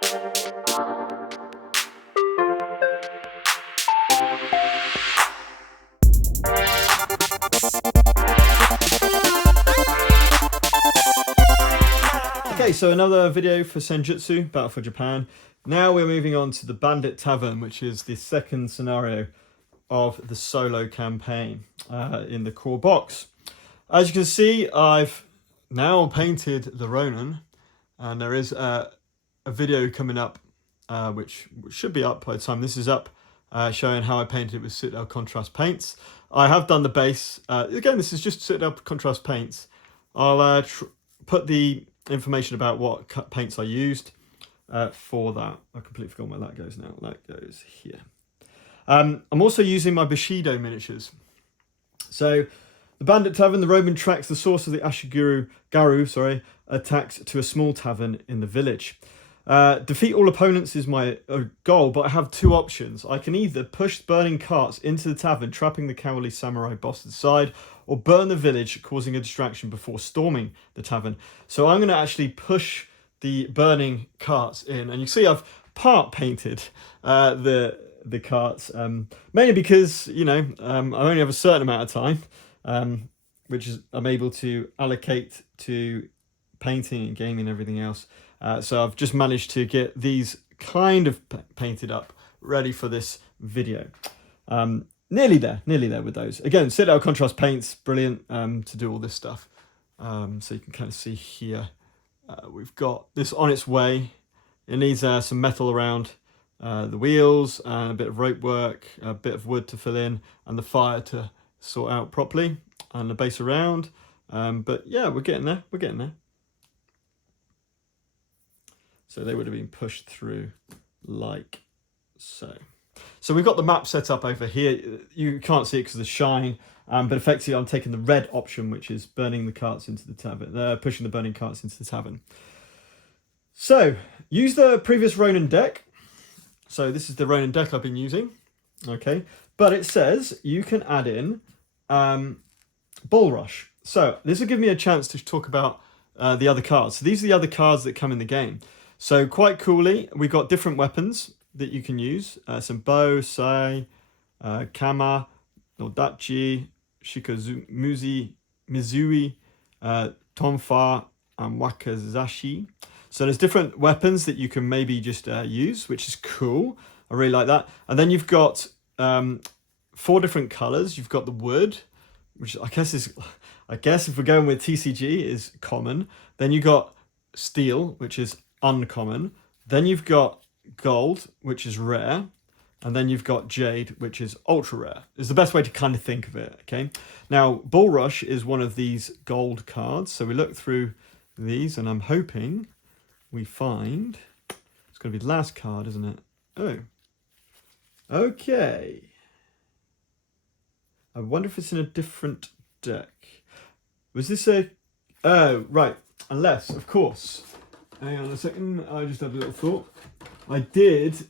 Okay, so another video for Senjutsu, Battle for Japan. Now we're moving on to the Bandit Tavern, which is the second scenario of the solo campaign in the core box. As you can see, I've now painted the Ronin, and there is a video coming up, which should be up by the time this is up, showing how I painted it with Citadel contrast paints. I have done the base. Again, this is just Citadel contrast paints. I'll put the information about what paints I used for that. I completely forgot where that goes now. That goes here. I'm also using my Bushido miniatures. So the Bandit Tavern, the Roman tracks the source of the Garu attacks to a small tavern in the village. Defeat all opponents is my goal, but I have two options. I can either push burning carts into the tavern, trapping the cowardly samurai boss to the side, or burn the village, causing a distraction before storming the tavern. So I'm going to actually push the burning carts in, and you see I've part painted the carts, mainly because I only have a certain amount of time, which is I'm able to allocate to painting and gaming and everything else. So I've just managed to get these kind of painted up, ready for this video. Nearly there with those. Again, Citadel contrast paints, brilliant to do all this stuff. So you can kind of see here, we've got this on its way. It needs some metal around the wheels, and a bit of rope work, a bit of wood to fill in, and the fire to sort out properly, and the base around. But yeah, we're getting there. So they would have been pushed through like so. So we've got the map set up over here. You can't see it because of the shine, but effectively I'm taking the red option, which is burning the carts into the tavern, pushing the burning carts into the tavern. So use the previous Ronin deck. So this is the Ronin deck I've been using. Okay, but it says you can add in Bull Rush. So this will give me a chance to talk about the other cards. So these are the other cards that come in the game. So quite coolly, we've got different weapons that you can use. Some bow, sai, kama, nodachi, shikamuzi, mizui, tonfa, and wakazashi. So there's different weapons that you can maybe just use, which is cool. I really like that. And then you've got 4 different colors. You've got the wood, which I guess if we're going with TCG is common. Then you've got steel, which is uncommon. Then you've got gold, which is rare. And then you've got jade, which is ultra rare. Is the best way to kind of think of it, okay? Now, Bull Rush is one of these gold cards. So we look through these, and I'm hoping we find... It's going to be the last card, isn't it? Oh. Okay. I wonder if it's in a different deck. Was this a... Oh, right. Unless, of course... Hang on a second. I just had a little thought. I did...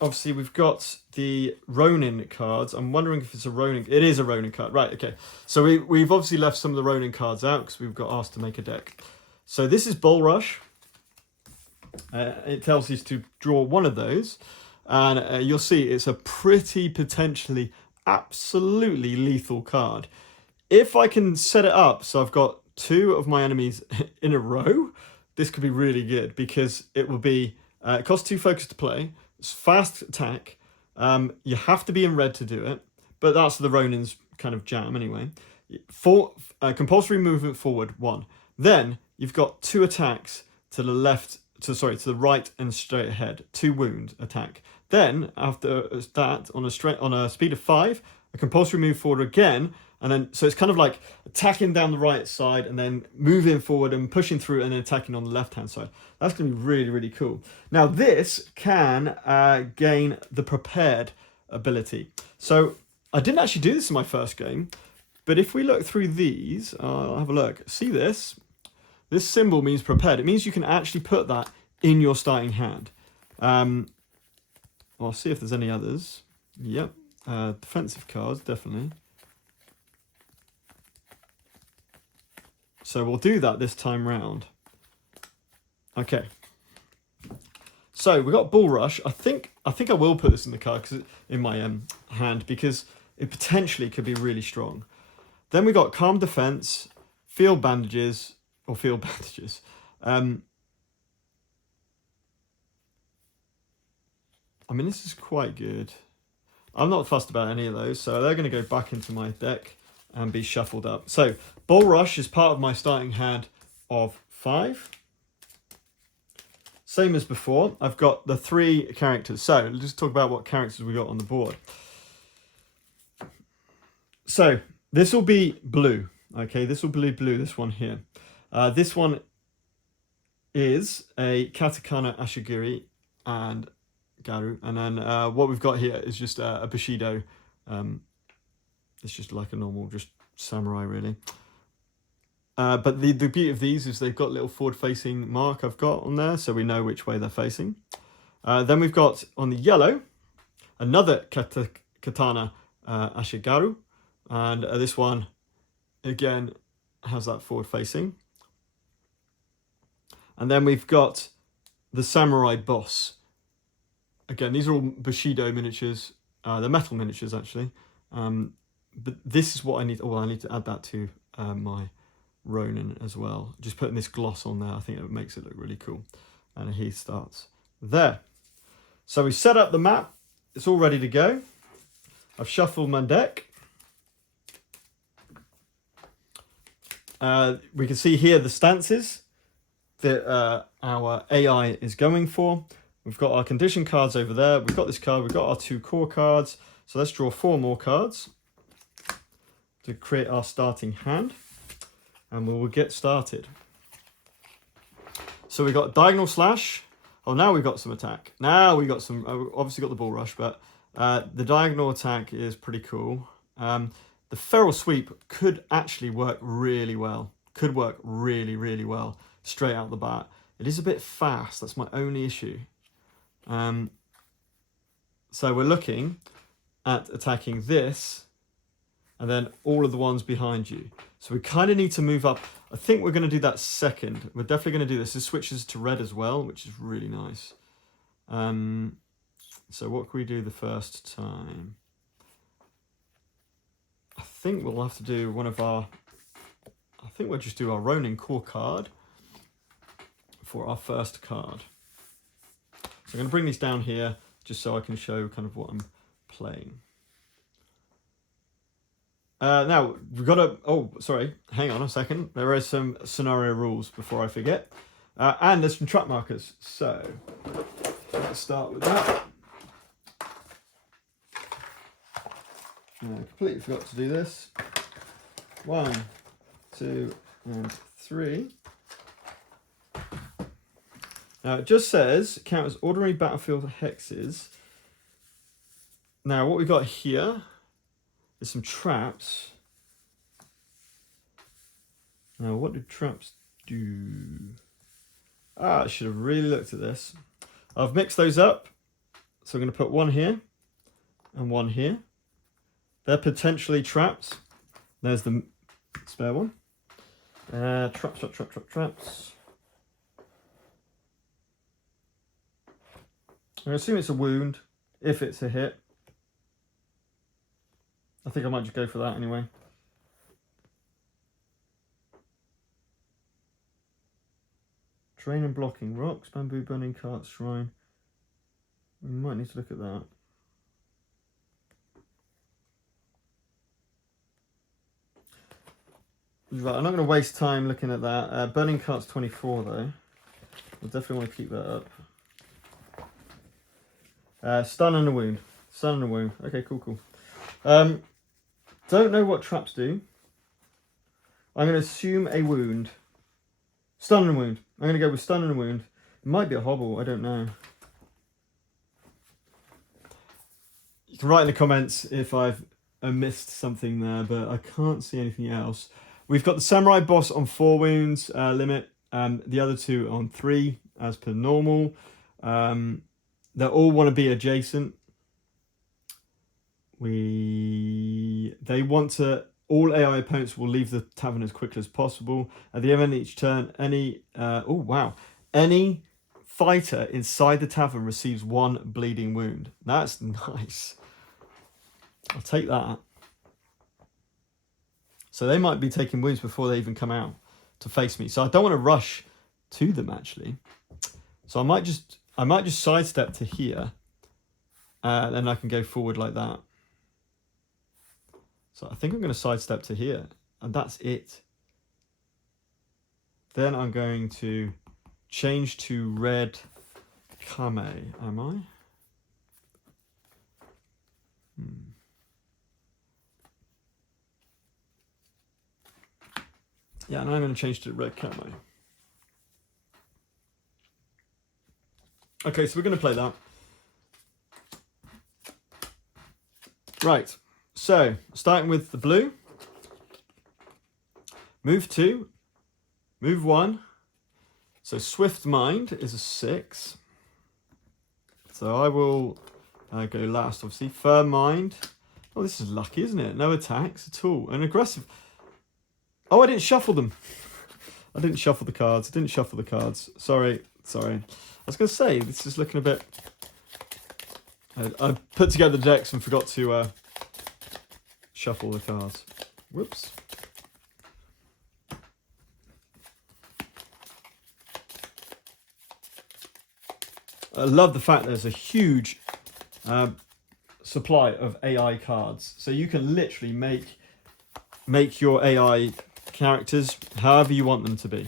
Obviously, we've got the Ronin cards. I'm wondering if it's a Ronin... It is a Ronin card. Right, okay. So we've obviously left some of the Ronin cards out because we've got asked to make a deck. So this is Bull Rush. It tells you to draw one of those. And you'll see it's a pretty potentially absolutely lethal card. If I can set it up so I've got 2 of my enemies in a row, this could be really good because it will be... it costs 2 focus to play. It's fast attack. You have to be in red to do it, but that's the Ronin's kind of jam anyway. Compulsory movement forward, 1. Then you've got 2 attacks to the left, to the right and straight ahead. 2 wound attack. Then after that, on a speed of 5, a compulsory move forward again, and then so it's kind of like attacking down the right side and then moving forward and pushing through and then attacking on the left hand side. That's going to be really, really cool. Now this can gain the prepared ability. So I didn't actually do this in my first game, but if we look through these, I'll have a look. See this? This symbol means prepared. It means you can actually put that in your starting hand. I'll see if there's any others. Yep. Defensive cards, definitely. So we'll do that this time round. Okay. So we got Bull Rush. I think I will put this in the card in my hand because it potentially could be really strong. Then we got Calm Defense, Field Bandages. I mean, this is quite good. I'm not fussed about any of those, so they're going to go back into my deck and be shuffled up. So Bull Rush is part of my starting hand of 5. Same as before, I've got the 3 characters. So let's just talk about what characters we got on the board. So this will be blue. Okay, this will be blue, this one here. This one is a Katakana Ashigiri and Garu. And then what we've got here is just a Bushido. It's just like a normal, just samurai really. But the beauty of these is they've got little forward-facing mark I've got on there, so we know which way they're facing. Then we've got on the yellow, another Katana Ashigaru. And this one, again, has that forward-facing. And then we've got the Samurai Boss. Again, these are all Bushido miniatures. They're metal miniatures, actually. But this is what I need. Oh, I need to add that to my Ronin as well. Just putting this gloss on there, I think it makes it look really cool. And he starts there. So we set up the map. It's all ready to go. I've shuffled my deck. We can see here the stances that our AI is going for. We've got our condition cards over there. We've got this card. We've got our 2 core cards. So let's draw 4 more cards to create our starting hand. And we will get started. So we've got Diagonal Slash. Oh, now we've got some attack. Now we've got some, obviously got the Bull Rush, but the Diagonal Attack is pretty cool. The Feral Sweep could actually work really well. Could work really, really well straight out the bat. It is a bit fast. That's my only issue. So we're looking at attacking this and then all of the ones behind you. So we kind of need to move up. I think we're going to do that second. We're definitely going to do this. This switches to red as well, which is really nice. So what can we do the first time? I think we'll have to do one of our... I think we'll just do our Ronin core card for our first card. So I'm going to bring these down here just so I can show kind of what I'm playing. Now, we've got to... Oh, sorry. Hang on a second. There are some scenario rules before I forget. And there's some trap markers. So, let's start with that. I completely forgot to do this. 1, 2, and 3. Now, it just says, count as ordinary battlefield hexes. Now, what we've got here... There's some traps. Now, what do traps do? I should have really looked at this. I've mixed those up. So I'm going to put one here and one here. They're potentially traps. There's the spare one. Traps. I assume it's a wound, if it's a hit. I think I might just go for that anyway. Terrain and blocking. Rocks, bamboo, burning cart, shrine. We might need to look at that. Right, I'm not going to waste time looking at that. Burning cart's 24 though. We'll definitely want to keep that up. Stun and a wound. Stun and a wound. Okay, cool. Don't know what traps do. I'm going to assume a wound. Stun and a wound. I'm going to go with stun and a wound. It might be a hobble, I don't know. You can write in the comments if I've missed something there, but I can't see anything else. We've got the Samurai Boss on 4 wounds limit, the other 2 on 3 as per normal. They all want to be adjacent. They want to... All AI opponents will leave the tavern as quickly as possible. At the end of each turn, any fighter inside the tavern receives 1 bleeding wound. That's nice. I'll take that. So they might be taking wounds before they even come out to face me. So I don't want to rush to them, actually. So I might just sidestep to here. Then I can go forward like that. So I think I'm going to sidestep to here. And that's it. Then I'm going to change to red kame. Am I? Yeah, and I'm going to change to red camo. Okay, so we're going to play that. Right, so starting with the blue. Move 2, move 1. So Swift Mind is a 6. So I will go last, obviously. Firm Mind. Oh, this is lucky, isn't it? No attacks at all. And aggressive. Oh, I didn't shuffle them. I didn't shuffle the cards. Sorry. I was going to say, this is looking a bit... I put together the decks and forgot to shuffle the cards. Whoops. I love the fact there's a huge supply of AI cards. So you can literally make your AI characters however you want them to be.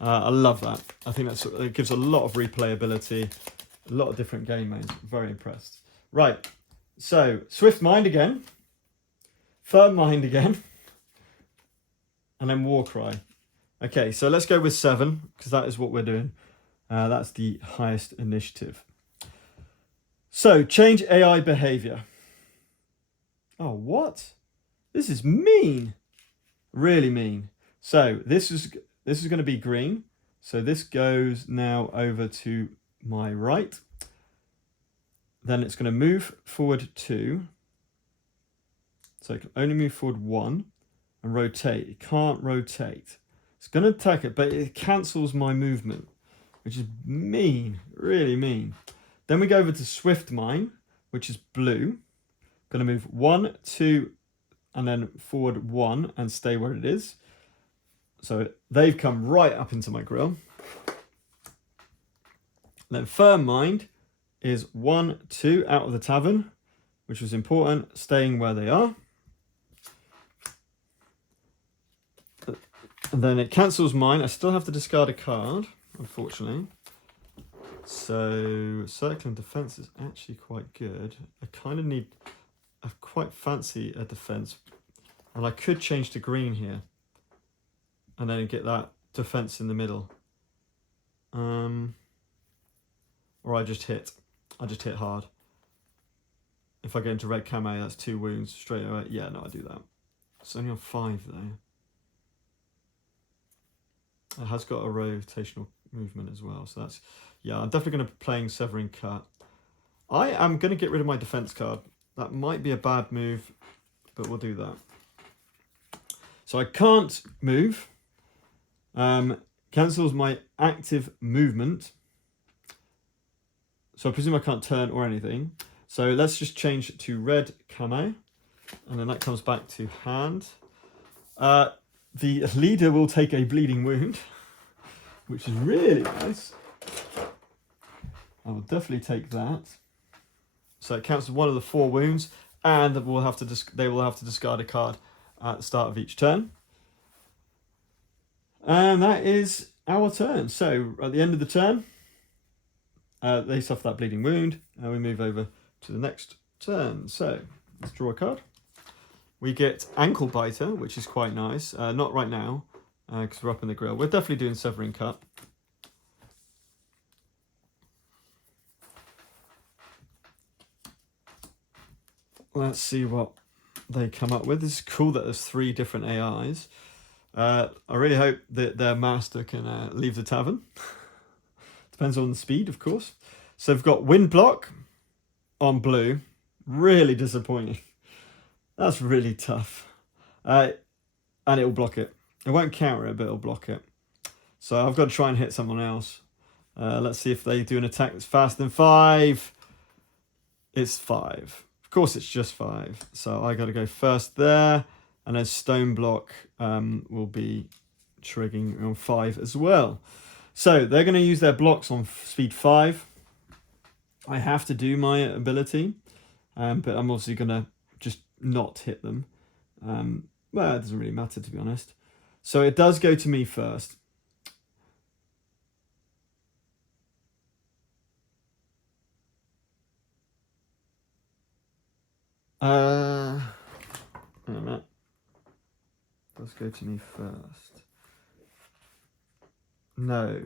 I love that. I think it gives a lot of replayability, a lot of different game modes. Very impressed. Right, so Swift Mind again, Firm Mind again, and then War Cry. Okay, so let's go with 7, because that is what we're doing. That's the highest initiative. So, change AI behavior. Oh, what? This is mean. Really mean. So, this is going to be green. So, this goes now over to my right. Then it's going to move forward 2. So, it can only move forward 1 and rotate. It can't rotate. It's going to attack it, but it cancels my movement, which is mean, really mean. Then we go over to Swift Mind, which is blue. Going to move 1, 2, and then forward 1 and stay where it is. So they've come right up into my grill. Then Firm Mind is 1, 2 out of the tavern, which was important, staying where they are. And then it cancels mine. I still have to discard a card, unfortunately. So circling defense is actually quite good. I quite fancy a defense, and I could change to green here and then get that defense in the middle. Or I just hit hard. If I go into red camo, that's 2 wounds straight away. Yeah, no, I do that. It's only on 5 though. It has got a rotational movement as well, so that's... Yeah, I'm definitely going to be playing Severing Cut. I am going to get rid of my defense card. That might be a bad move, but we'll do that. So I can't move. Cancels my active movement. So I presume I can't turn or anything. So let's just change it to red camo. And then that comes back to hand. The leader will take a bleeding wound, which is really nice. I will definitely take that. So it counts as 1 of the 4 wounds, and they will have to discard a card at the start of each turn. And that is our turn. So at the end of the turn, they suffer that bleeding wound, and we move over to the next turn. So let's draw a card. We get Ankle Biter, which is quite nice. Not right now, because we're up in the grill. We're definitely doing Severing Cut. Let's see what they come up with. This is cool that there's 3 different AIs. I really hope that their master can leave the tavern. Depends on the speed, of course. So we've got Wind Block on blue. Really disappointing. That's really tough. And it'll block it. It won't counter it, but it'll block it. So I've got to try and hit someone else. Let's see if they do an attack that's faster than 5. It's 5. Of course, it's just 5. So I got to go first there. And then Stone Block will be triggering on 5 as well. So they're going to use their blocks on speed 5. I have to do my ability, but I'm obviously going to just not hit them. Well, it doesn't really matter, to be honest. So it does go to me first. Wait a minute. Let's go to me first. No.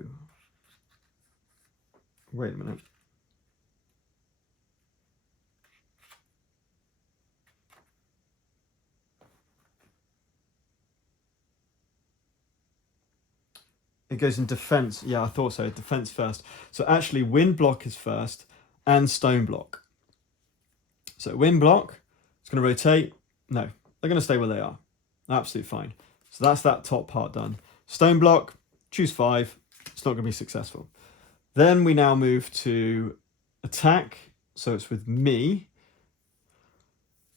Wait a minute. It goes in defense. Yeah, I thought so. Defense first. So actually, wind block is first and stone block. So wind block, it's going to rotate. No, they're going to stay where they are. Absolutely fine. So that's that top part done. Stone block, choose 5. It's not going to be successful. Then we now move to attack. So it's with me.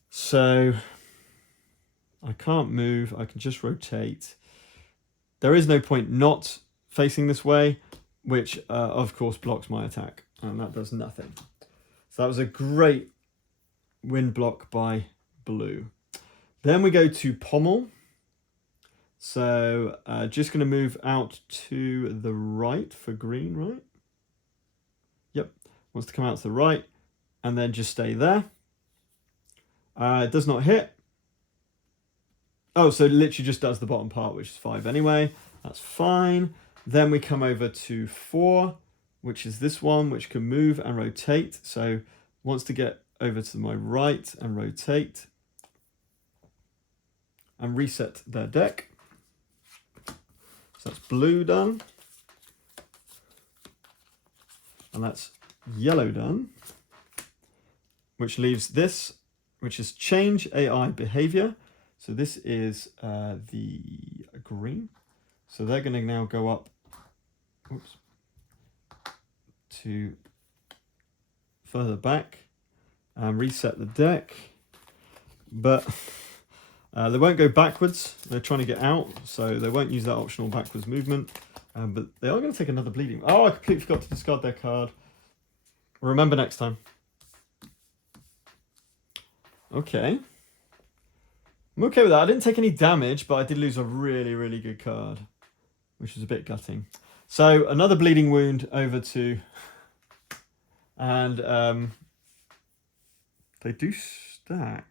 So I can't move. I can just rotate. There is no point not facing this way, which of course blocks my attack. And that does nothing. So that was a great wind block by blue. Then we go to pommel. So just going to move out to the right for green, right? Yep, wants to come out to the right and then just stay there. It does not hit. Oh, so it literally just does the bottom part, which is 5 anyway. That's fine. Then we come over to 4, which is this one, which can move and rotate. So wants to get over to my right and rotate and reset their deck. So that's blue done. And that's yellow done, which leaves this, which is change AI behavior. So this is the green. So they're going to now go up to further back and reset the deck. But they won't go backwards. They're trying to get out, so they won't use that optional backwards movement. But they are going to take another bleeding. Oh, I completely forgot to discard their card. Remember next time. Okay. I'm okay with that. I didn't take any damage, but I did lose a really, really good card, which was a bit gutting. So another bleeding wound over to, and they do stack.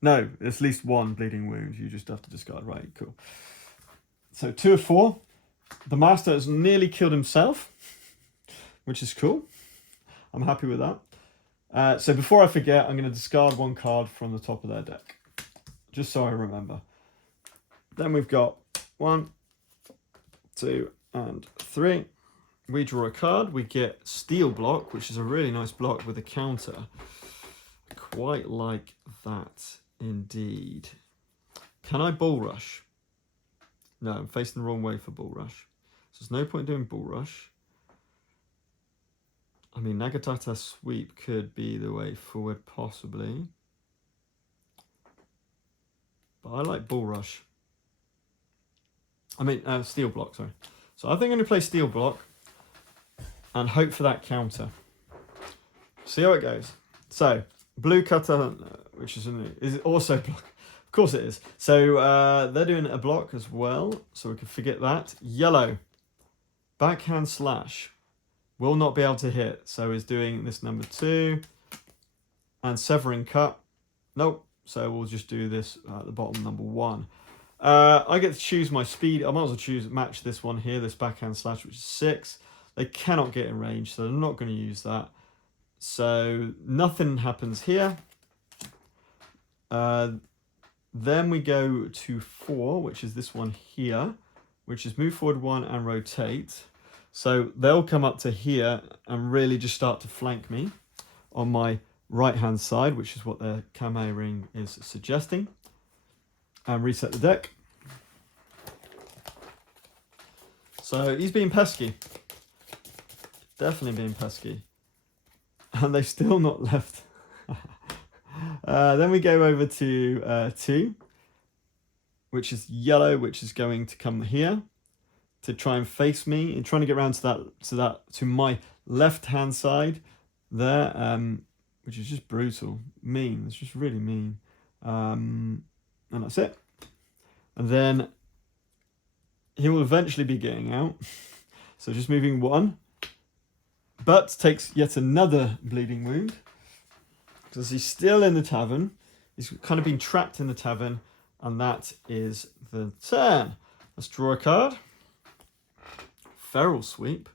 No, there's at least 1 bleeding wound. You just have to discard. Right, cool. So 2 of 4. The master has nearly killed himself, which is cool. I'm happy with that. So before I forget, I'm going to discard 1 card from the top of their deck, just so I remember. Then we've got 1, 2, and 3. We draw a card. We get Steel Block, which is a really nice block with a counter. Quite like that, indeed. Can I Bull Rush? No, I'm facing the wrong way for Bull Rush. So there's no point doing Bull Rush. I mean, Nagatata Sweep could be the way forward, possibly. But I like Bull Rush. I mean, Steel Block, sorry. So I think I'm going to play Steel Block and hope for that counter. See how it goes. So, blue cutter, which is also block. Of course it is. So they're doing a block as well, so we can forget that. Yellow, backhand slash. Will not be able to hit, so is doing this number 2. And severing cut. Nope, so we'll just do this at the bottom, number 1. I get to choose my speed. I might as well match this one here, this backhand slash, which is 6. They cannot get in range, so they're not going to use that. So nothing happens here. Then we go to 4, which is this one here, which is move forward 1 and rotate. So they'll come up to here and really just start to flank me on my right-hand side, which is what their Kame ring is suggesting. And reset the deck. So he's being pesky. Definitely being pesky. And they've still not left. Then we go over to 2, which is yellow, which is going to come here to try and face me and trying to get around to my left hand side there, which is just brutal, mean. It's just really mean, and that's it. And then he will eventually be getting out. So just moving 1, but takes yet another bleeding wound because he's still in the tavern. He's kind of been trapped in the tavern, and that is the turn. Let's draw a card. Feral Sweep.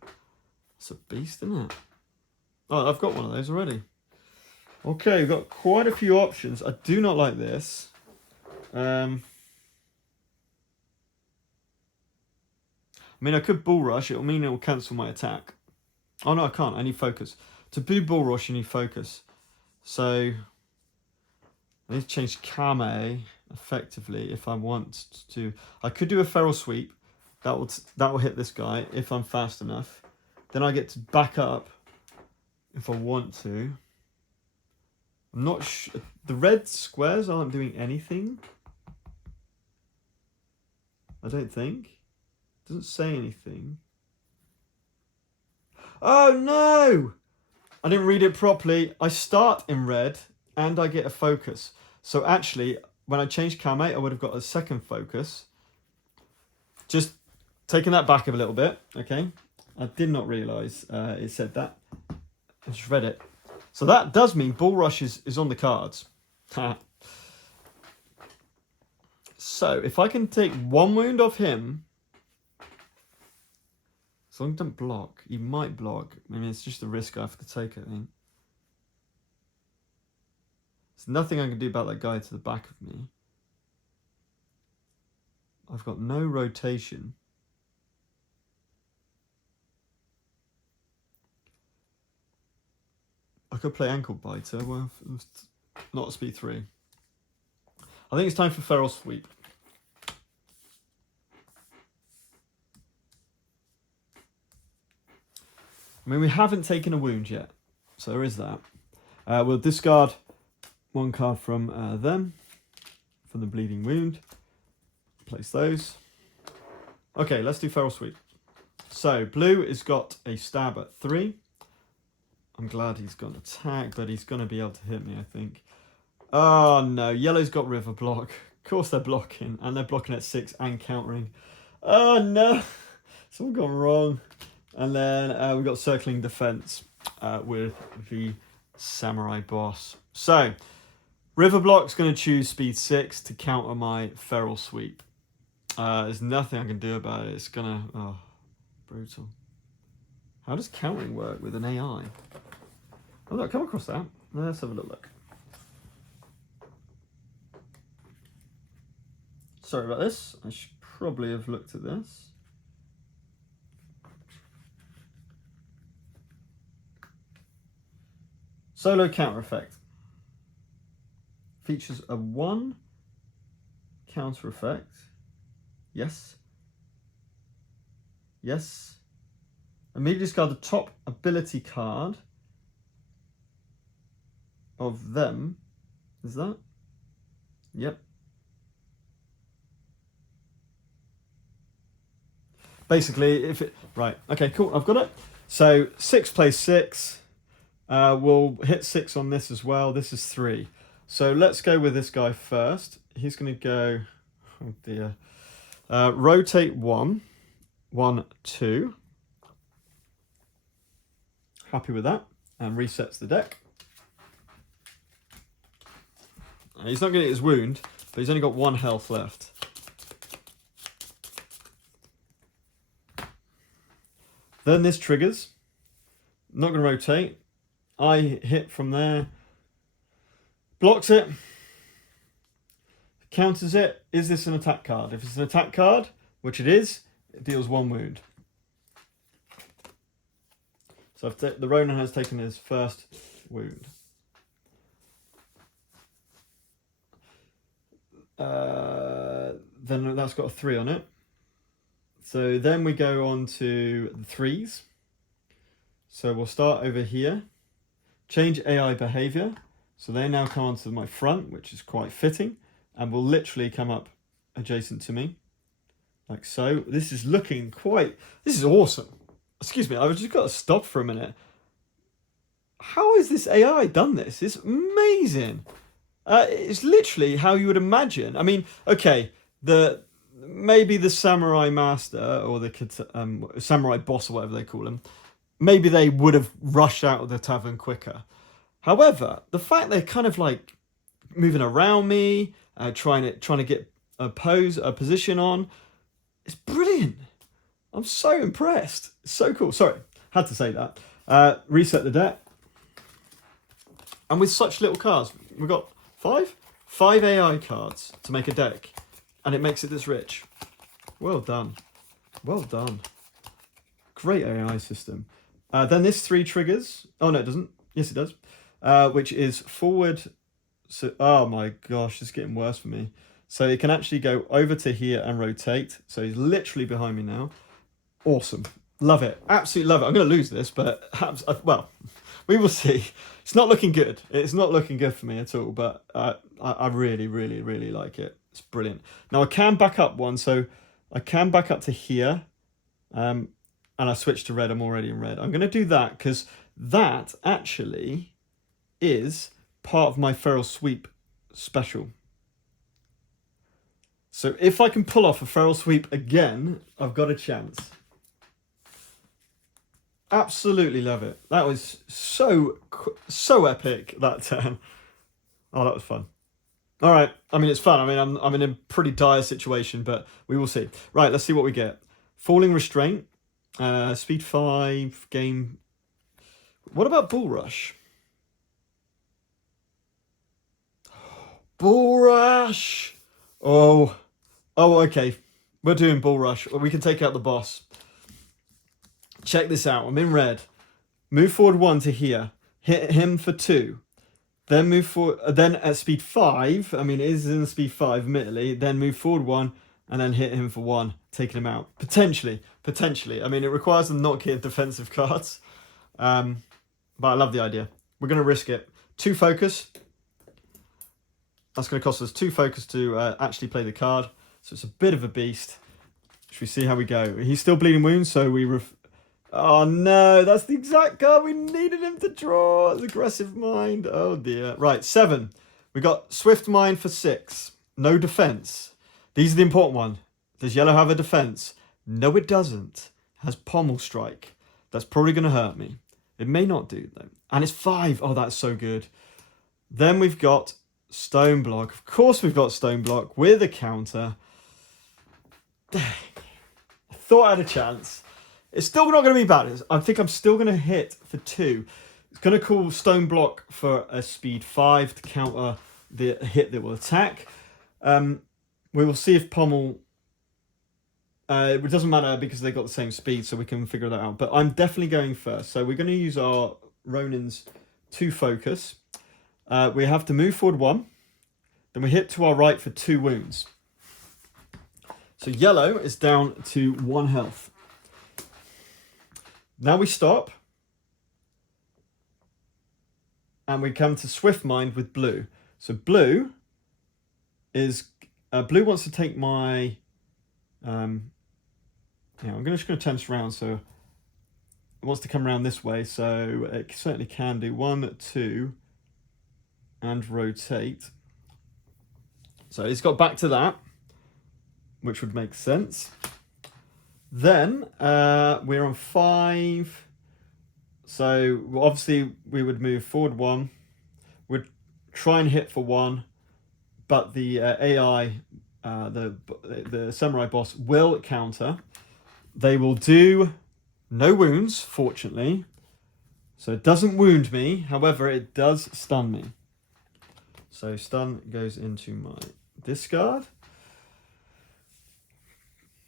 It's a beast, isn't it? Oh, I've got one of those already. Okay, we've got quite a few options. I do not like this. I mean, I could Bull Rush. It'll mean it will cancel my attack. Oh, no, I can't. I need focus. To do Bull Rush, you need focus. So I need to change Kame effectively if I want to. I could do a Feral Sweep. That will hit this guy if I'm fast enough. Then I get to back up if I want to. I'm not sure. The red squares aren't doing anything. I don't think. It doesn't say anything. Oh no! I didn't read it properly. I start in red and I get a focus. So actually, when I changed Kame, I would have got a second focus. Just taking that back a little bit, okay? I did not realise it said that. I just read it. So that does mean Bull Rush is on the cards. So if I can take 1 wound off him, as long as I don't block, he might block. I mean, it's just a risk I have to take, I think. There's nothing I can do about that guy to the back of me. I've got no rotation. I could play Ankle Biter. Well, not speed 3. I think it's time for Feral Sweep. I mean, we haven't taken a wound yet, so there is that. We'll discard 1 card from them, from the Bleeding Wound. Place those. Okay, let's do Feral Sweep. So, blue has got a stab at 3. I'm glad he's got an attack, but he's going to be able to hit me, I think. Oh, no. Yellow's got River Block. Of course they're blocking, and they're blocking at 6 and countering. Oh, no. It's all gone wrong. And then we've got Circling Defense with the Samurai Boss. So, River Block's going to choose speed 6 to counter my Feral Sweep. There's nothing I can do about it. It's going to... Oh, brutal. How does countering work with an AI? Oh, look, come across that. Let's have a little look. Sorry about this. I should probably have looked at this. Solo counter effect. Features a 1 counter effect. Yes. Yes. Immediately discard the top ability card of them. Is that? Yep. Basically, if it... Right. Okay, cool. I've got it. So, 6 plays 6. We'll hit 6 on this as well. This is 3. So, let's go with this guy first. He's going to go... Oh, dear. Rotate 1. 1, 2. Happy with that. And resets the deck. He's not going to get his wound, but he's only got 1 health left. Then this triggers. Not going to rotate. I hit from there. Blocks it. Counters it. Is this an attack card? If it's an attack card, which it is, it deals 1 wound. So the Ronin has taken his first wound. Then that's got a 3 on it. So then we go on to the threes. So we'll start over here. Change AI behavior. So they now come onto my front, which is quite fitting, and will literally come up adjacent to me, like so. This is looking this is awesome. Excuse me, I've just got to stop for a minute. How has this AI done this? It's amazing. It's literally how you would imagine. I mean, okay, maybe the samurai master or the samurai boss or whatever they call him, maybe they would have rushed out of the tavern quicker. However, the fact they're kind of like moving around me, trying to get a position on, it's brilliant. I'm so impressed. It's so cool. Sorry, had to say that. Reset the deck. And with such little cards, we've got five AI cards to make a deck, and it makes it this rich. Well done. Well done. Great AI system. Then this 3 triggers. Oh, no, it doesn't. Yes, it does. Which is forward. So, oh my gosh, it's getting worse for me. So it can actually go over to here and rotate. So he's literally behind me now. Awesome. Love it. Absolutely love it. I'm going to lose this, but well, we will see. It's not looking good. It's not looking good for me at all, but I really, really, really like it. It's brilliant. Now I can back up one, so I can back up to here, and I switch to red. I'm already in red. I'm going to do that because that actually is part of my Feral Sweep special. So if I can pull off a Feral Sweep again, I've got a chance. Absolutely love it. That was so epic, that turn. Oh, that was fun. All right. I mean, it's fun. I mean, I'm in a pretty dire situation, but we will see. Right, let's see what we get. Falling Restraint, speed 5, game. What about Bull Rush? Bull Rush! Oh, okay. We're doing Bull Rush. We can take out the boss. Check this out. I'm in red. Move forward 1 to here. Hit him for 2. Then move forward. Then at speed 5. I mean, it is in speed 5, admittedly. Then move forward 1 and then hit him for 1, taking him out. Potentially. I mean, it requires them not get defensive cards. But I love the idea. We're going to risk it. 2 focus. That's going to cost us 2 focus to actually play the card. So it's a bit of a beast. Should we see how we go? He's still bleeding wounds, so we... Oh no, that's the exact card we needed him to draw. It's Aggressive Mind. Oh dear. Right, 7. We got Swift Mind for 6. No defense. These are the important one. Does yellow have a defense? No, it doesn't. It has Pommel Strike. That's probably going to hurt me. It may not do though. And it's 5. Oh, that's so good. Then we've got Stone Block. Of course we've got Stone Block with a counter. I thought I had a chance. It's still not going to be bad. I think I'm still going to hit for 2. It's going to call Stone Block for a speed 5 to counter the hit that will attack. We will see if Pommel... it doesn't matter because they got the same speed, so we can figure that out. But I'm definitely going first. So we're going to use our Ronin's 2 focus. We have to move forward 1. Then we hit to our right for 2 wounds. So yellow is down to 1 health. Now we stop. And we come to Swift Mind with blue. So blue is... blue wants to take my... I'm just going to turn this around. So it wants to come around this way. So it certainly can do 1, 2, and rotate. So it's got back to that, which would make sense. Then we're on 5. So obviously we would move forward 1. We'd try and hit for 1, but the AI, the samurai boss, will counter. They will do no wounds, fortunately. So it doesn't wound me. However, it does stun me. So stun goes into my discard.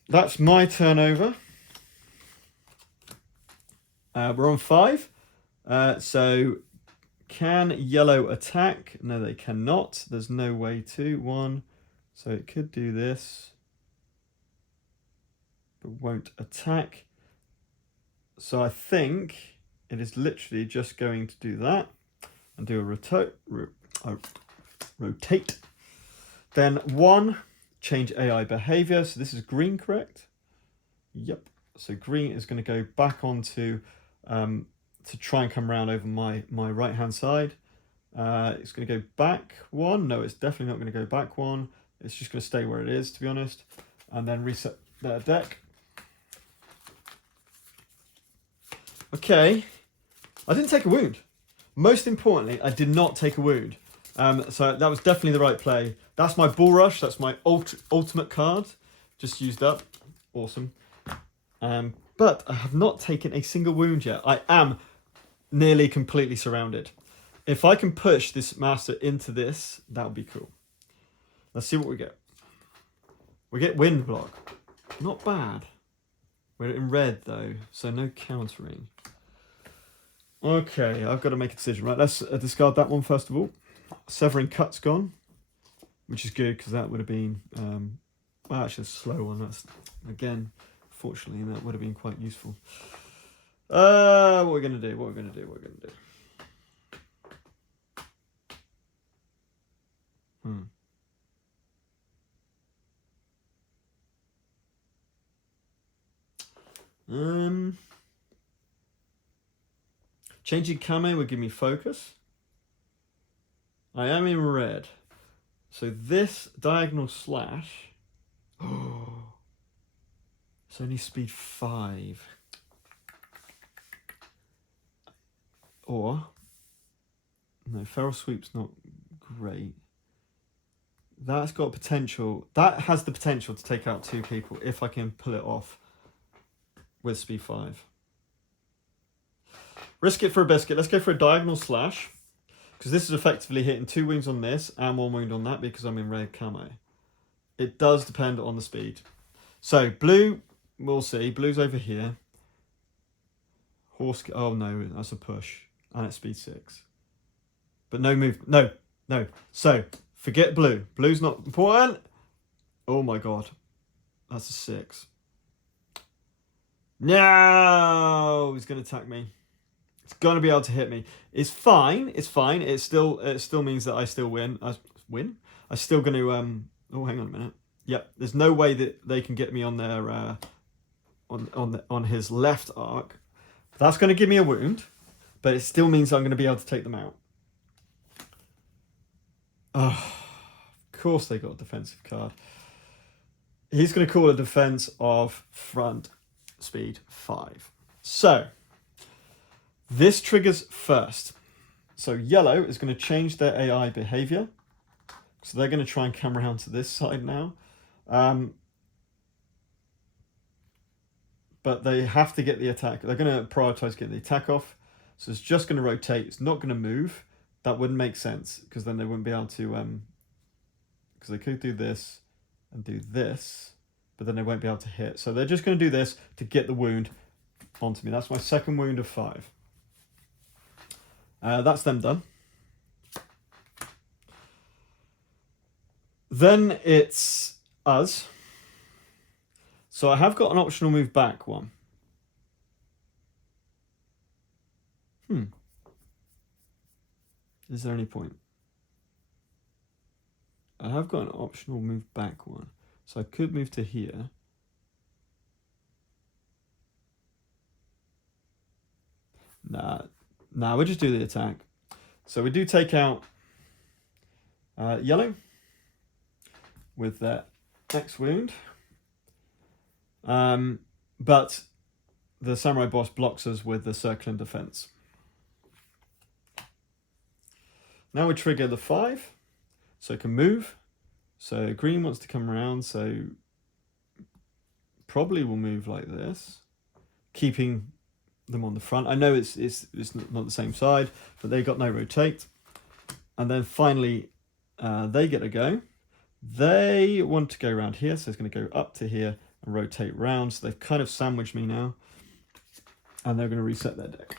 That's my turnover. We're on 5. So can yellow attack? No, they cannot. There's no way to. 1. So it could do this. but won't attack. So I think it is literally just going to do that and do a rotate. Then 1, change AI behavior. So this is green, correct? Yep. So green is going to go back onto to try and come around over my right hand side. It's going to go back 1. No, it's definitely not going to go back 1. It's just going to stay where it is, to be honest. And then reset their deck. Okay. I didn't take a wound. Most importantly, I did not take a wound. So that was definitely the right play. That's my Bull Rush. That's my ultimate card. Just used up. Awesome. But I have not taken a single wound yet. I am nearly completely surrounded. If I can push this master into this, that would be cool. Let's see what we get. We get Wind Block. Not bad. We're in red though, so no countering. Okay, I've got to make a decision. Right, let's discard that one first of all. Severing Cut's gone, which is good because that would have been, well, actually a slow one. That's, again, fortunately, that would have been quite useful. What we're going to do, Changing camo would give me focus. I am in red. So this diagonal slash, it's only speed 5. Or, no, Feral Sweep's not great. That's got potential. That has the potential to take out 2 people if I can pull it off with speed 5. Risk it for a biscuit. Let's go for a diagonal slash. Because this is effectively hitting 2 wounds on this and 1 wound on that because I'm in red camo. It does depend on the speed. So blue, we'll see. Blue's over here. Horse, oh no, that's a push. And it's speed 6. But no move, no. So, forget blue. Blue's not important. Oh my god. That's a 6. No, he's going to attack me. It's going to be able to hit me. It's fine. It's fine. It still means that I still win. I'm still going to oh, hang on a minute. Yep. There's no way that they can get me on their on his left arc. That's going to give me a wound, but it still means I'm going to be able to take them out. Oh, of course they got a defensive card. He's going to call a defense of front speed 5. So this triggers first. So yellow is going to change their AI behavior. So they're going to try and come around to this side now. But they have to get the attack. They're going to prioritize getting the attack off. So it's just going to rotate. It's not going to move. That wouldn't make sense because then they wouldn't be able to, because they could do this and do this, but then they won't be able to hit. So they're just going to do this to get the wound onto me. That's my second wound of 5. That's them done. Then it's us. So I have got an optional move back one. Is there any point? I have got an optional move back one. So I could move to here. Nah, we'll just do the attack. So we do take out yellow with that X wound. But the samurai boss blocks us with the circling defense. Now we trigger the 5, so it can move. So green wants to come around, so probably will move like this, keeping them on the front. I know it's not the same side, but they got no rotate. And then finally, they get a go. They want to go around here, so it's going to go up to here and rotate round. So they've kind of sandwiched me now, and they're going to reset their deck.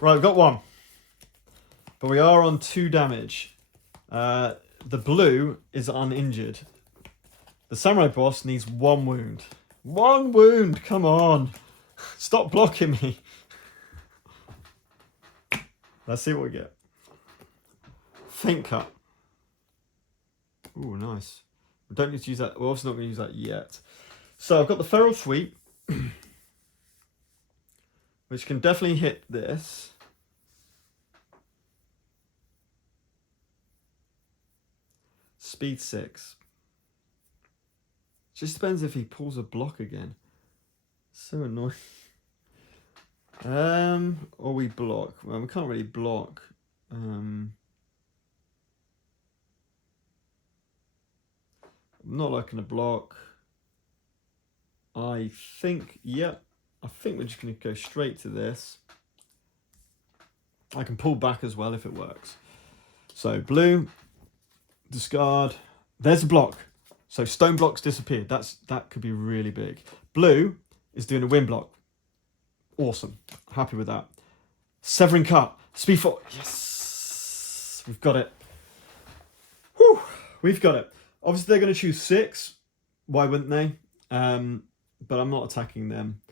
Right, we've got 1, but we are on 2 damage. The blue is uninjured. The samurai boss needs 1 wound. 1 wound, come on. Stop blocking me. Let's see what we get. Faint cut. Ooh, nice. We don't need to use that. We're also not going to use that yet. So I've got the feral sweep, which can definitely hit this. Speed 6. Just depends if he pulls a block again. So annoying. Or we block. Well, we can't really block. I'm not liking a block. I think, yep. I think we're just going to go straight to this. I can pull back as well if it works. So blue, discard. There's a block. So stone blocks disappeared. That could be really big. Blue is doing a wind block. Awesome. Happy with that. Severing cut. Speed 4. Yes. We've got it. Whew. We've got it. Obviously, they're going to choose 6. Why wouldn't they? But I'm not attacking them.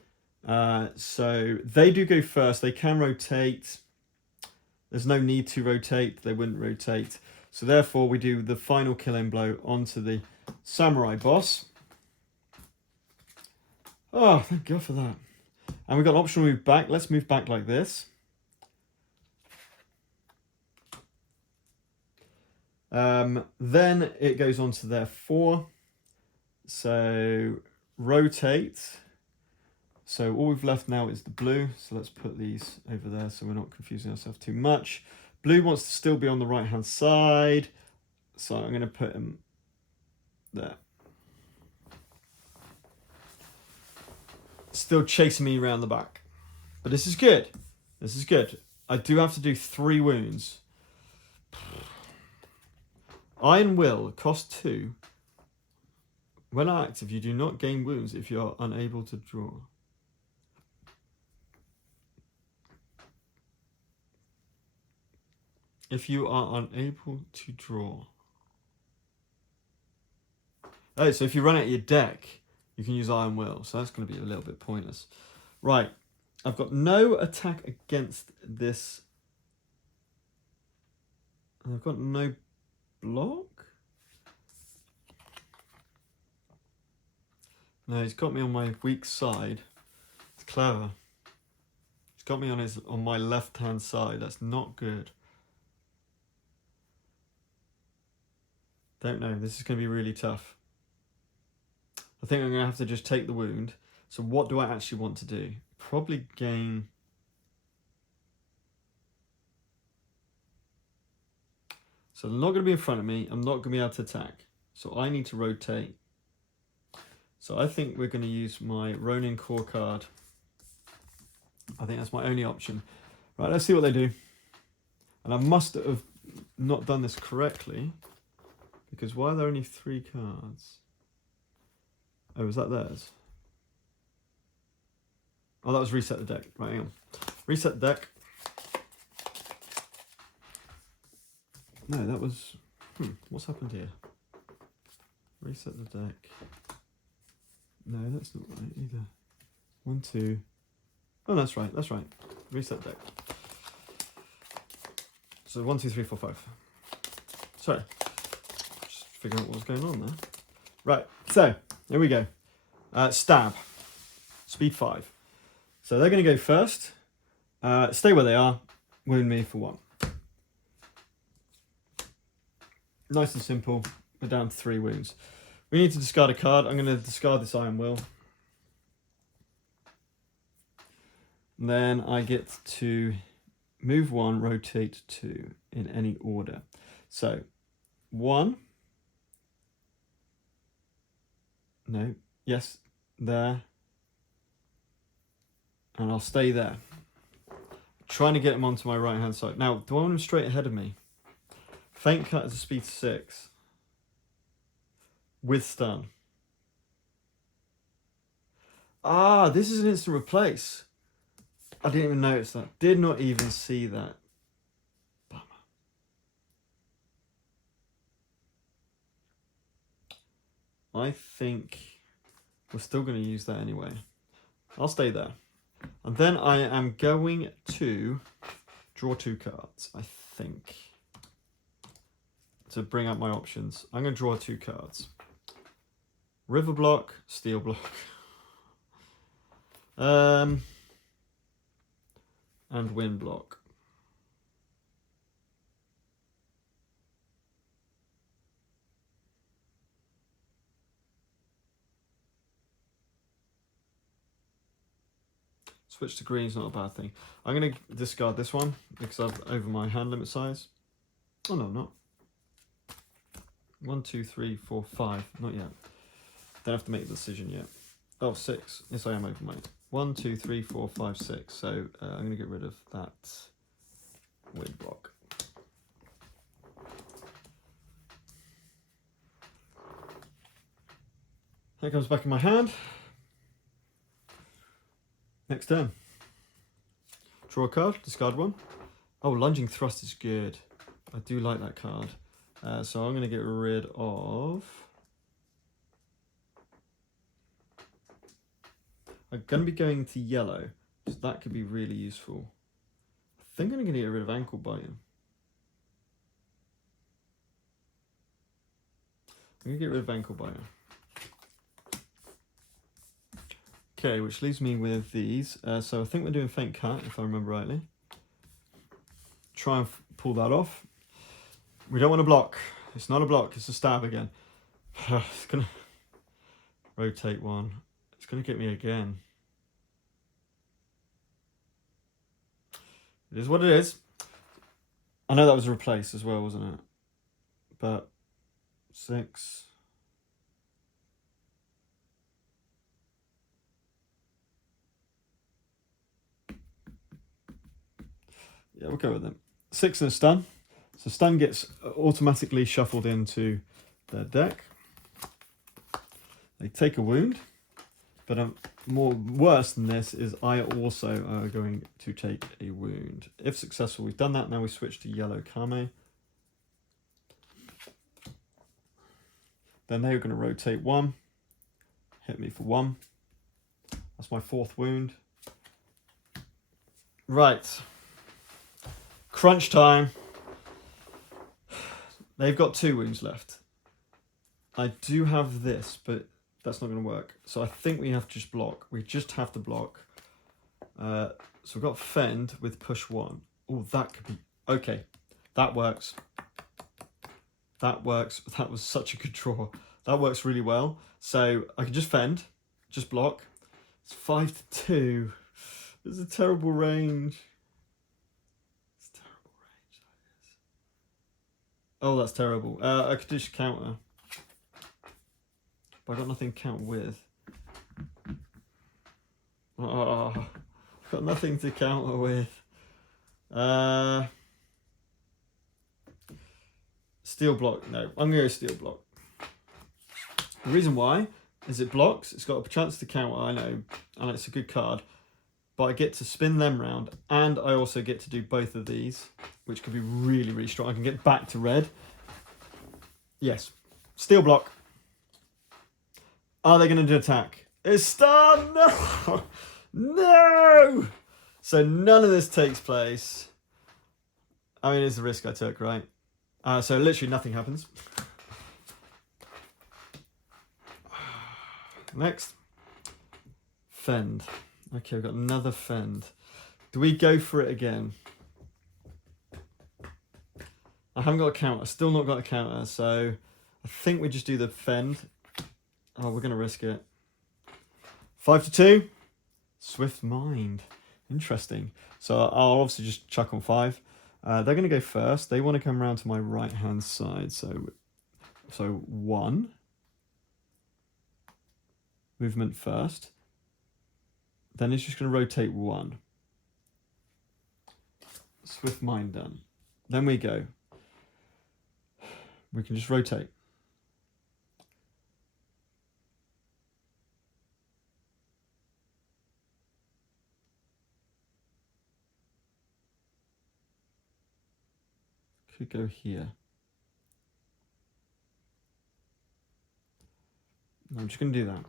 So they do go first. They can rotate. There's no need to rotate. They wouldn't rotate. So therefore, we do the final killing blow onto the samurai boss. Oh, thank God for that. And we've got an optional move back. Let's move back like this. Then it goes on to their 4. So rotate. So all we've left now is the blue. So let's put these over there so we're not confusing ourselves too much. Blue wants to still be on the right hand side. So I'm going to put him there. Still chasing me around the back. But this is good. This is good. I do have to do 3 wounds. Iron Will, cost 2. When active, you do not gain wounds if you are unable to draw. If you are unable to draw. Oh, so if you run out of your deck, you can use Iron Will. So that's going to be a little bit pointless. Right. I've got no attack against this. I've got no block? No, he's got me on my weak side. It's clever. He's got me on my left-hand side. That's not good. Don't know. This is going to be really tough. I think I'm going to have to just take the wound. So what do I actually want to do? Probably gain... So they're not going to be in front of me. I'm not going to be able to attack. So I need to rotate. So I think we're going to use my Ronin core card. I think that's my only option. Right, let's see what they do. And I must have not done this correctly. Because why are there only 3 cards? Oh, is that theirs? Oh, that was reset the deck. Right, hang on. Reset the deck. No, that was... what's happened here? Reset the deck. No, that's not right either. 1, 2. Oh, that's right. That's right. Reset deck. So 1, 2, 3, 4, 5. Sorry. Just figuring out what was going on there. Right. So here we go. Stab. Speed 5. So they're going to go first. Stay where they are. Wound me for 1. Nice and simple. We're down to 3 wounds. We need to discard a card. I'm going to discard this Iron Will. And then I get to move 1, rotate 2 in any order. So 1. No. Yes. There. And I'll stay there. Trying to get him onto my right hand side. Now, do I want him straight ahead of me? Faint cut is a speed 6. With stun. Ah, this is an instant replace. I didn't even notice that. Did not even see that. I think we're still going to use that anyway. I'll stay there. And then I am going to draw 2 cards, I think, to bring up my options. I'm going to draw 2 cards. River block, steel block. And wind block. Switch to green is not a bad thing. I'm going to discard this one because I've over my hand limit size. Oh no, not. 1, 2, 3, 4, 5. Not yet. Don't have to make a decision yet. Oh, 6. Yes, I am over my 1, 2, 3, 4, 5, 6. So I'm going to get rid of that wind block. That comes back in my hand. Next turn. Draw a card, discard 1. Oh, lunging thrust is good. I do like that card. So I'm going to get rid of... I'm going to be going to yellow, so that could be really useful. I think I'm going to get rid of ankle biting. I'm going to get rid of ankle biting. Okay, which leaves me with these. So I think we're doing faint cut, if I remember rightly. Try and pull that off. We don't want to block. It's not a block, it's a stab again. It's going to rotate 1. It's going to get me again. It is what it is. I know that was a replace as well, wasn't it? But 6... Yeah, we'll go with them. 6 and a stun. So stun gets automatically shuffled into their deck. They take a wound. But more worse than this is I also are going to take a wound. If successful, we've done that. Now we switch to yellow Kame. Then they're going to rotate 1. Hit me for 1. That's my 4th wound. Right. Crunch time. They've got 2 wounds left. I do have this, but that's not going to work. So I think we have to just block. We just have to block. So we've got fend with push 1. Oh, that could be... Okay, that works. That works. That was such a good draw. That works really well. So I can just fend, just block. It's 5 to 2. This is a terrible range. Oh, that's terrible. I could just counter. But I got nothing to counter with. Oh, I've got nothing to counter with. Steel block. No, I'm going to go steel block. The reason why is it blocks. It's got a chance to counter, I know. And it's a good card. But I get to spin them round. And I also get to do both of these, which could be really, really strong. I can get back to red. Yes. Steel block. Are they going to do attack? It's stun! No! No! So none of this takes place. I mean, it's the risk I took, right? So literally nothing happens. Next. Fend. Okay, we've got another fend. Do we go for it again? I haven't got a counter. Still not got a counter, so I think we just do the fend. Oh, we're going to risk it. 5 to 2. Swift Mind. Interesting. So I'll obviously just chuck on 5. They're going to go first. They want to come around to my right-hand side. So 1. Movement first. Then it's just going to rotate 1. Swift Mind done. Then we go. We can just rotate. Could go here. I'm just going to do that.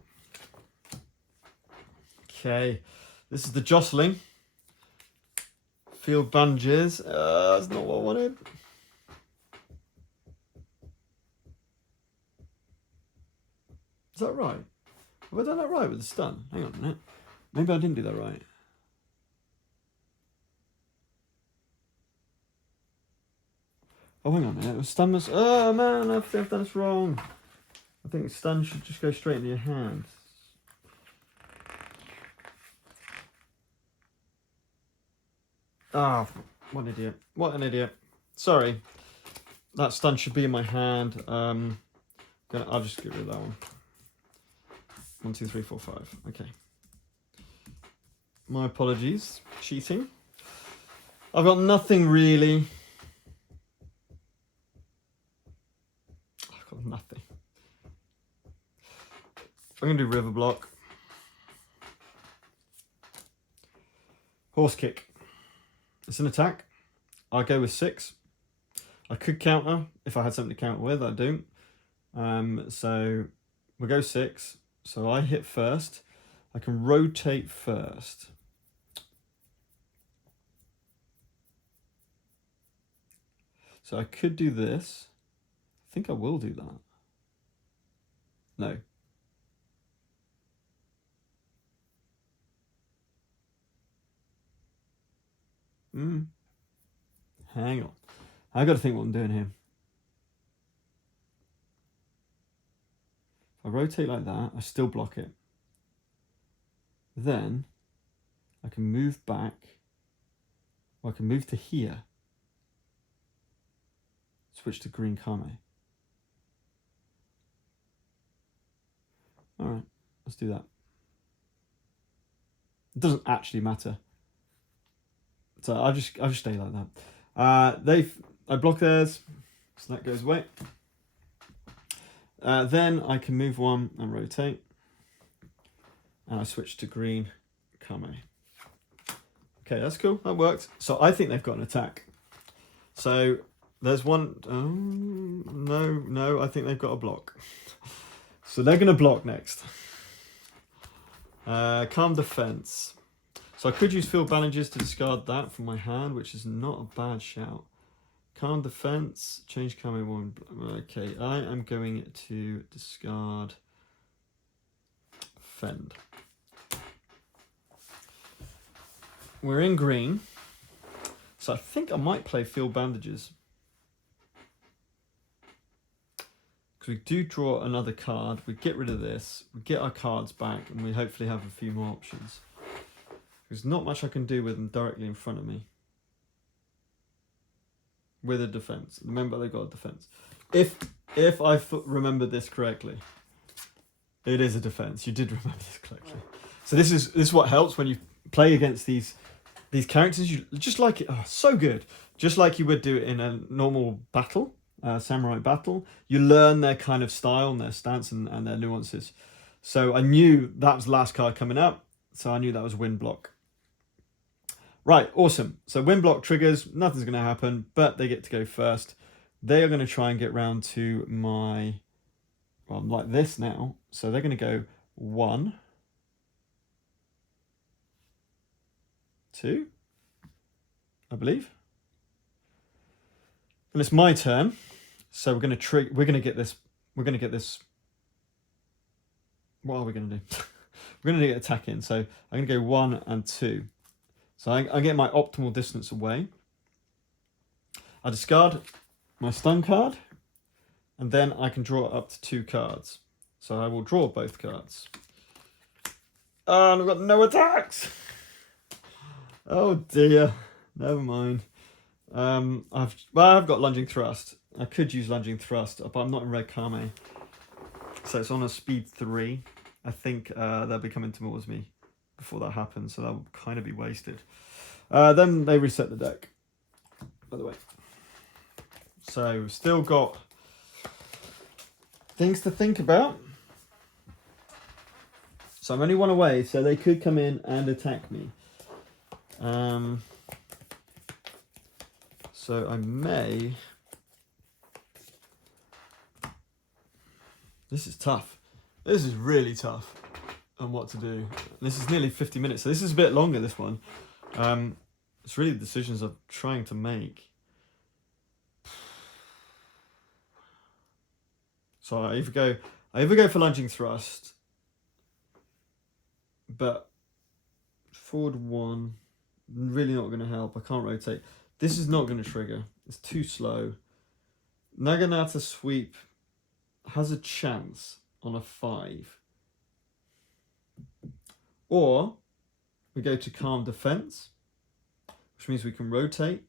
Okay, this is the jostling. Field bandages. That's not what I wanted. Is that right? Have I done that right with the stun? Hang on a minute. Maybe I didn't do that right. Oh, hang on a minute. Stun was... Oh, man, I think I've done this wrong. I think stun should just go straight into your hand. Ah, oh, what an idiot. What an idiot. Sorry. That stun should be in my hand. I'll just get rid of that one. 1, 2, 3, 4, 5. Okay. My apologies. Cheating. I've got nothing really. I've got nothing. I'm going to do river block. Horse kick. It's an attack. I'll go with 6. I could counter if I had something to counter with. I don't. So we'll go 6. So I hit first. I can rotate first. So I could do this. I think I will do that. No. Hang on. I got to think what I'm doing here. If I rotate like that, I still block it. Then I can move back. Or I can move to here. Switch to green Kame. Alright, let's do that. It doesn't actually matter. So I'll just stay like that. I block theirs, so that goes away. Then I can move one and rotate. And I switch to green Kame. Okay, that's cool. That worked. So I think they've got an attack. So there's one. No, I think they've got a block. So they're going to block next. Calm defense. So I could use field bandages to discard that from my hand, which is not a bad shout. Calm defense, change Kame 1. Okay, I am going to discard Fend. We're in green, so I think I might play field bandages. Because we do draw another card, we get rid of this, we get our cards back, and we hopefully have a few more options. There's not much I can do with them directly in front of me. With a defense. Remember, they've got a defense. If I remember this correctly, it is a defense. You did remember this correctly. So this is what helps when you play against these characters. You just like it. Oh, so good. Just like you would do it in a normal battle, samurai battle. You learn their kind of style and their stance and their nuances. So I knew that was the last card coming up. So I knew that was wind block. Right, awesome. So wind block triggers, nothing's going to happen, but they get to go first. They are going to try and get round to my, well, I'm like this now. So they're going to go 1, 2, I believe. And it's my turn. So we're going to get this. What are we going to do? We're going to get attack in. So I'm going to go 1 and 2. So I get my optimal distance away. I discard my stun card, and then I can draw up to 2 cards. So I will draw both cards. And I've got no attacks. Oh dear. Never mind. I've got lunging thrust. I could use lunging thrust, but I'm not in red Kame. So it's on a speed 3. I think they'll be coming towards me before that happens, so that will kind of be wasted. Then they reset the deck, by the way. So we've still got things to think about. So I'm only 1 away, so they could come in and attack me. So I may... This is tough. This is really tough on what to do. This is nearly 50 minutes, so this is a bit longer, this one. It's really the decisions I'm trying to make. So I either go for lunging thrust, but forward 1, really not going to help. I can't rotate. This is not going to trigger. It's too slow. Naginata sweep has a chance on a 5. Or we go to calm defense, which means we can rotate,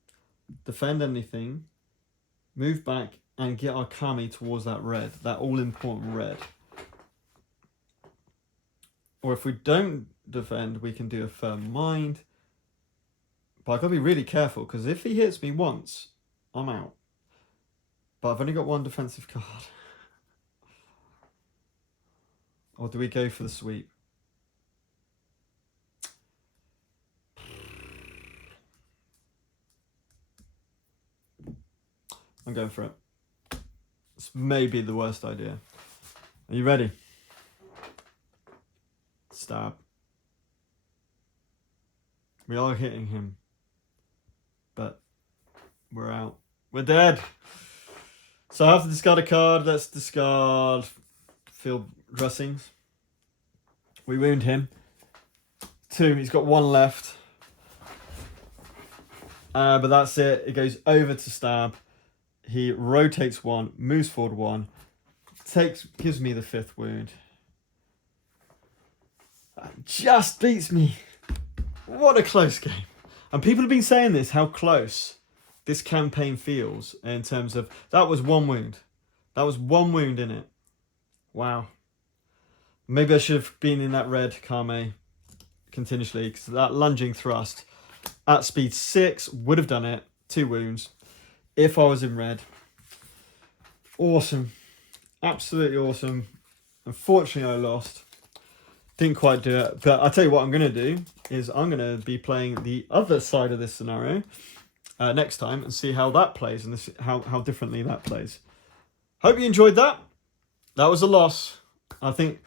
defend anything, move back, and get our kami towards that red, that all-important red. Or if we don't defend, we can do a firm mind. But I've got to be really careful, because if he hits me once, I'm out. But I've only got 1 defensive card. Or do we go for the sweep? I'm going for it. This may be the worst idea. Are you ready? Stab. We are hitting him. But we're out. We're dead. So I have to discard a card. Let's discard field dressings. We wound him. 2. He's got 1 left. But that's it. It goes over to stab. He rotates 1, moves forward 1, gives me the 5th wound. Just beats me. What a close game. And people have been saying this, how close this campaign feels in terms of, that was 1 wound. That was 1 wound in it. Wow. Maybe I should have been in that red Kame continuously, because that lunging thrust at speed 6 would have done it. 2 wounds. If I was in red. Awesome. Absolutely awesome. Unfortunately, I lost. Didn't quite do it. But I'll tell you what I'm going to do is I'm going to be playing the other side of this scenario next time and see how that plays and how differently that plays. Hope you enjoyed that. That was a loss. I think,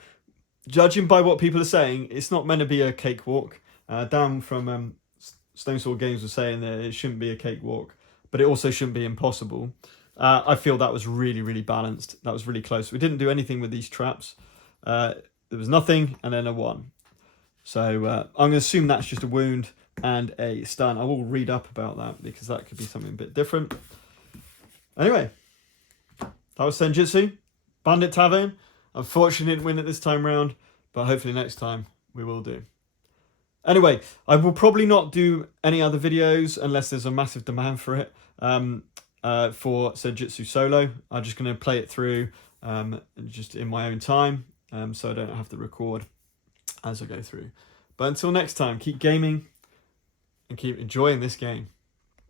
judging by what people are saying, it's not meant to be a cakewalk. Dan from Stone Sword Games was saying that it shouldn't be a cakewalk, but it also shouldn't be impossible. I feel that was really, really balanced. That was really close. We didn't do anything with these traps. There was nothing and then a 1. So I'm going to assume that's just a wound and a stun. I will read up about that because that could be something a bit different. Anyway, that was Senjutsu. Bandit Tavern. Unfortunately, didn't win it this time round, but hopefully next time we will do. Anyway, I will probably not do any other videos unless there's a massive demand for it. For Senjutsu Solo, I'm just going to play it through just in my own time, so I don't have to record as I go through. But until next time, keep gaming and keep enjoying this game.